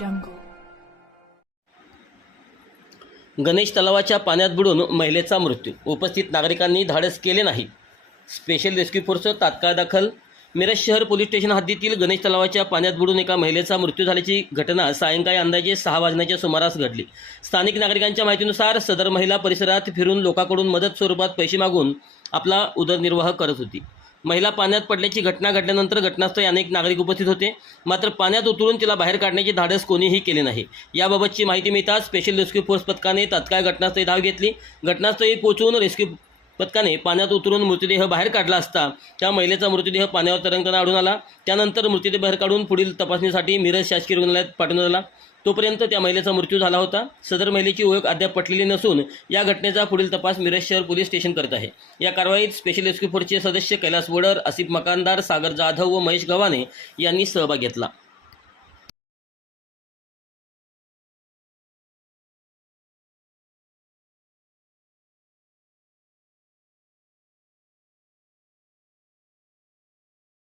jungle. Ganesh तलावाच्या पाण्यात बुडून महिलेचा मृत्यू. उपस्थित नागरिकांनी धाडस केले नाही. स्पेशल रेस्क्यू फोर्स तात्काळ दाखल. मिरज शहर पोलीस स्टेशन हद्दीतील गणेश तलावाच्या पाण्यात बुडून एका महिलेचा मृत्यू झाल्याची घटना सायंकाळी अंदाजे 6 वाजण्याच्या सुमारास घडली. स्थानिक नागरिकांच्या माहितीनुसार सदर महिला परिसरात फिरून लोकांकडून मदत स्वरूपात पैसे मागून आपला उदरनिर्वाह करत होती. महिला पाण्यात पडल्याची घटना घडल्यानंतर घटनास्थळी अनेक नागरिक उपस्थित होते. मात्र पाण्यात उतरून तिला बाहेर काढण्याचे धाडस कोणीही केले नाही. याबाबतची माहिती मिळताच स्पेशल रेस्क्यू फोर्स पथकाने तात्काळ घटनास्थळी धाव घेतली. घटनास्थळी पोहोचून रेस्क्यू पथकाने पाण्यात उतरून मृतदेह बाहेर काढला असता त्या महिलेचा मृतदेह पाण्यावर तरंगताना आढळून आला. त्यानंतर मृतदेह बाहेर काढून पुढील तपासणीसाठी मिरज शासकीय रुग्णालयात पाठवण्यात आला. तोपर्यंत त्या महिलेचा मृत्यू झाला होता. सदर महिलेची ओळख अद्याप पटलेली नसून या घटनेचा पुढील तपास मिरज शहर पोलीस स्टेशन करत आहे. या कारवाईत स्पेशल रेस्क्यू फोर्सचे सदस्य कैलास वडर, आसिफ मकानदार, सागर जाधव व महेश गव्हाणे यांनी सहभाग घेतला.